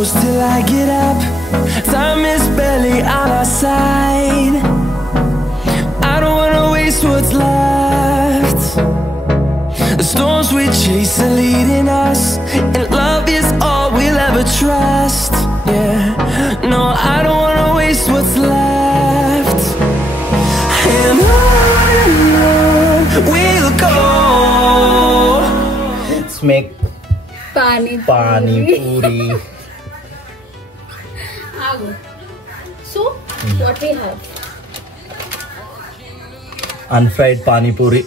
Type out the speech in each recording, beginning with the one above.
close till I get up. Time is barely on our side. I don't wanna waste what's left. The storms we chase are leading us, and love is all we'll ever trust. Yeah, no, I don't wanna waste what's left. And on we'll go. Let's make pani puri. So, what we have? Unfried pani puri.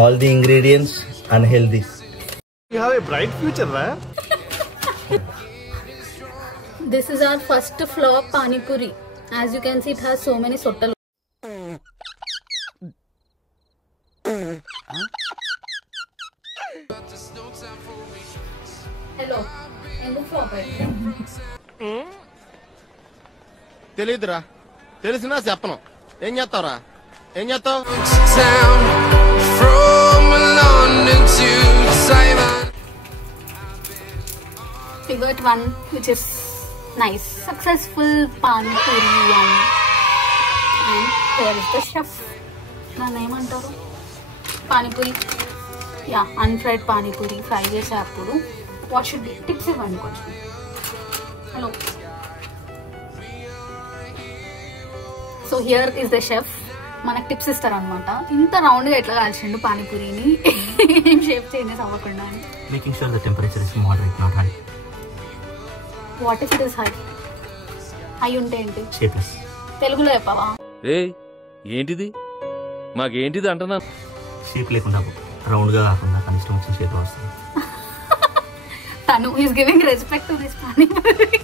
All the ingredients unhealthy. You have a bright future, right? This is our first flop pani puri. As you can see, it has so many sottal. Hello. ఎందుకు flop అయ్యింది? తెలీదురా, తెలిసినా చెప్పను. ఏం చేస్తావురా? ఏం చేస్తావు? We got one which is nice, successful pani puri and here is the chef. నా name అంటారు pani puri. Yeah, unfried pani puri fry చేసేటప్పుడు what should be tips ఇవ్వండి కొంచెం. Hello. So here is the chef. మనకు tips ఇస్తారనమాట. ఇంత రౌండ్గా ఎట్లా కాల్చిండు పానీపూరిని ఏం షేప్ చేంజెస్ అవ్వకుండా. Making sure the temperature is moderate, not high. What if it is high? High ఉంటే ఏంటి? Shapeless. తెలుగులో చెప్పవా? ఏంటిది మాకేంటిది అంటున్నా. షేప్ లేకుండా రౌండ్గా కాకుండా కనిష్టం వచ్చిన షేప్ వస్తుంది. తను is giving respect to this panipuri.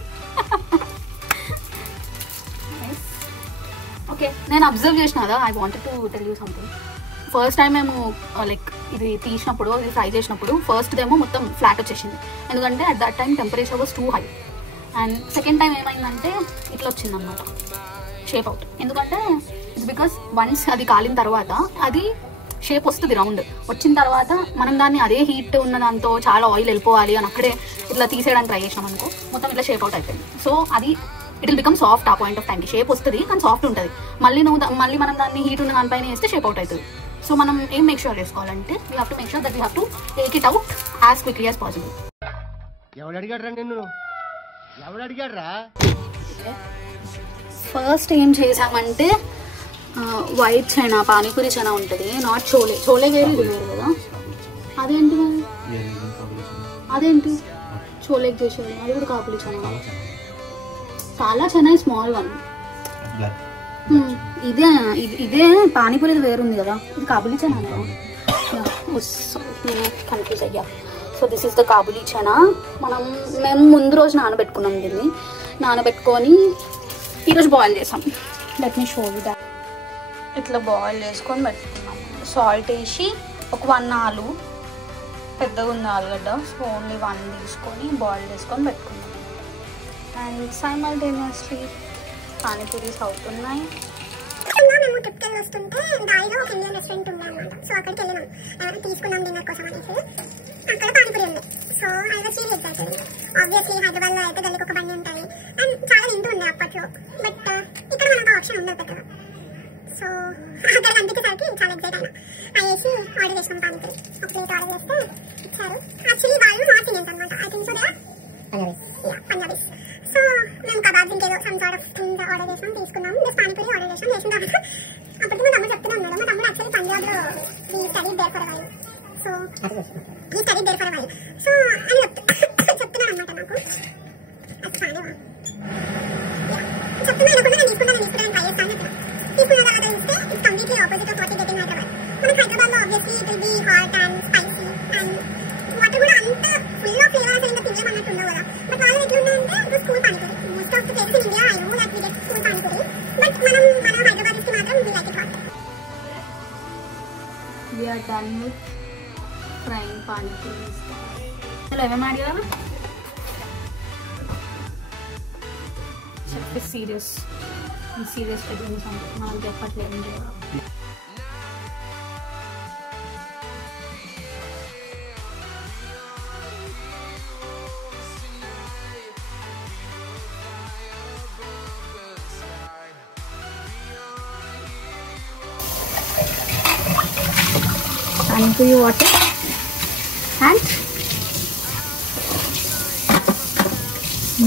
Okay, నేను అబ్జర్వ్ చేసిన కదా, I wanted to tell you something. First time మేము లైక్ ఇది తీసినప్పుడు, ఇది ఫ్రై చేసినప్పుడు ఫస్ట్ ఏమో మొత్తం ఫ్లాట్ వచ్చేసింది. ఎందుకంటే at that time temperature was two high. And second time ఏమైందంటే ఇట్లా వచ్చింది అనమాట షేప్ అవుట్. ఎందుకంటే ఇట్స్ బికాస్ వన్స్ అది కాలిన తర్వాత అది షేప్ వస్తుంది రౌండ్. వచ్చిన తర్వాత మనం దాన్ని అదే హీట్ ఉన్న దాంతో చాలా ఆయిల్ వెళ్ళిపోవాలి అని అక్కడే ఇట్లా తీసేయడానికి ట్రై చేసినాం అనుకో, మొత్తం ఇట్లా షేప్ అవుట్ అయిపోయింది. సో అది ఇట్ విల్ బికమ్ సాఫ్ట్. ఆ పాయింట్ ఆఫ్ టైంకి షేప్ వస్తుంది కానీ సాఫ్ట్ ఉంటుంది. మళ్ళీ మనం దాన్ని హీట్ ఉన్న దానిపైన వేస్తే షేప్ అవుట్ అవుతుంది. సో మనం ఏం మేక్ షూర్ చేసుకోవాలంటే we have to make sure that we have to take it out as quickly as possible. ఎవడు అడిగాడ్రా నిన్ను? ఎవడు అడిగాడ్రా? ఫస్ట్ ఏం చేసామంటే వైట్ చైనా పానీపూరి చైనా ఉంటుంది, నాట్ చోలే. చోలే వేరు, ఇది వేరు కదా. అదేంటి అదేంటి చోలేకి చేసేది? అది కూడా కాబులి చైనా. చాలా చైనా స్మాల్ వన్. ఇదే పానీపూరి వేరుంది కదా, ఇది కాబులి చైనా. కన్ఫ్యూజ్ అయ్యా. సో దిస్ ఇస్ ద కాబులి చనా. మేము ముందు రోజు నానబెట్టుకున్నాం. దీన్ని నానబెట్టుకొని ఈరోజు బాయిల్ చేసాం. Let me show you that. ఇట్లా బాయిల్ చేసుకొని పెట్టుకున్నాం. సాల్ట్ వేసి ఒక 1 ఆలు, పెద్దగా ఉంది ఆలుగడ్డ, సో ఓన్లీ 1 తీసుకొని బాయిల్ చేసుకొని పెట్టుకున్నాం. అండ్ సైమల్టేనియస్లీ పానీపూరీస్ అవుతున్నాయి. మేము ట్రిప్కి వెళ్ళి వస్తుంటే దారిలో ఒక ఇండియన్ రెస్టారెంట్ ఉంది అన్నమాట. సో అక్కడికి వెళ్ళినాం, తీసుకున్నాం డిన్నర్ కోసం అనేసి. అక్కడ పానీపూరి ఉంది. సో అది వచ్చి ఎగ్జైటెడ్. ఆబ్వియస్లీ హైదరాబాద్లో అయితే గల్లీకి ఒక బండి ఉంటుంది అండ్ చాలా తింటూ ఉండే అప్పట్లో. బట్ ఇక్కడ మనకు ఆప్షన్ ఉండదు పెద్దగా. సో అక్కడ కనిపించేసరికి చాలా ఎగ్జైట్ అయినా. అయ్యేసి ఆర్డర్ చేసాం పానీపూరి. ఒక ప్లేట్ ఆర్డర్ చేస్తే ఇచ్చారు. యాక్చువల్లీ వాళ్ళు నార్త్ ఇండియన్స్ అనమాట. I think so they Punjabis. So మేము కబాబ్స్ ఇంకేదో some sort of things order చేసాం, తీసుకున్నాం. జస్ట్ పానీపూరి ఆర్డర్ చేసాం. చేసిన తర్వాత అప్పటికి మా తమ్ముడు చెప్తూనే ఉన్నాడు. మా తమ్ముడు యాక్చువల్లీ పంజాబ్లో ఈ study there for while. So ఈ study there for while. So అని చెప్తున్నాను అనమాట. నాకు అది చాలా చెప్తున్నా అనుకుంటే నేను తీసుకుంటాను ట్రై చేస్తాను. తీసుకున్న తర్వాత చూస్తే it's completely opposite of what you get in Hyderabad. మనకి హైదరాబాద్లో obviously it will be hot and spicy and water కూడా అంత ఫుల్ ఆఫ్ ఫ్లేవర్ అసలు ఇంకా తినమన్నట్టు ఉండవు కదా. బట్ వాళ్ళు ఎట్లుందంటే ఇప్పుడు school panipuri. Most of the places in India I know that we get school panipuri. But మన హైదరాబాద్కి మాత్రం we like it hot. We are done with frying panipuris. చలో ఏమేమి అడిగారు? చెఫ్ సీరియస్ పెట్టింది మనం చెప్పట్లేదు. Panipuri water and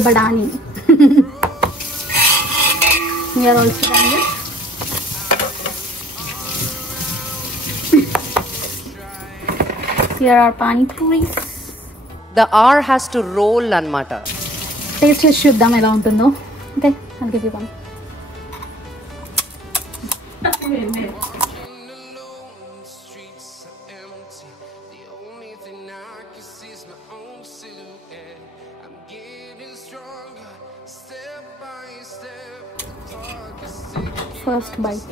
badani. We are also done with. Here are pani puris. The R has to roll anamata. Taste చేసి చూద్దాం ఎలా ఉంటుందో. Okay, I'll give you one. First bite.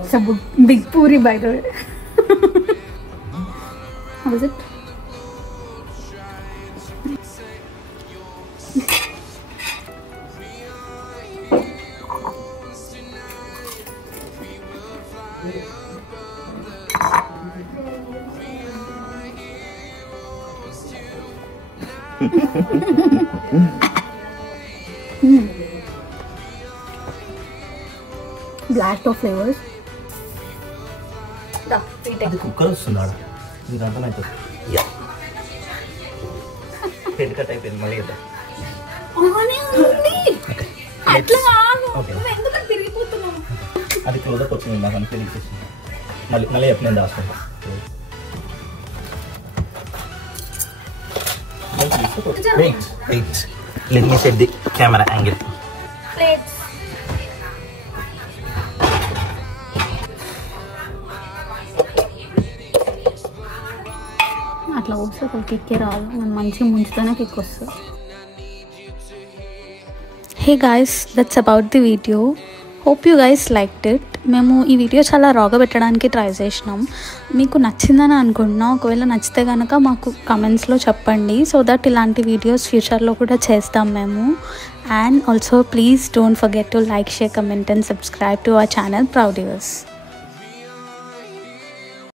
It's a big puri, by the way. How is it? Blast of flavors. అది cooker వస్తున్నాడు ఇది అర్థమవుతుంది పెళ్లి cut అయిపోయింది మళ్ళీ కదా అది క్లోజప్ వచ్చింది నాకు అనిపించేసి మళ్ళీ ఎప్పుడు దాస్తాను Let me set the camera angle. Plates. అట్లా వస్తే ఒక కిక్కే రాదు మనం మంచిగా ముంచుతూనే కిక్ వస్తుంది. Hey guys, that's about the video. Hope you guys liked it. మేము ఈ వీడియో చాలా రాగా పెట్టడానికి ట్రై చేసినాం. మీకు నచ్చిందని అనుకుంటున్నాం. ఒకవేళ నచ్చితే కనుక మాకు కమెంట్స్లో చెప్పండి, సో దట్ ఇలాంటి వీడియోస్ ఫ్యూచర్లో కూడా చేస్తాం మేము. And also please don't forget to like, share, comment and subscribe to our channel proud yours.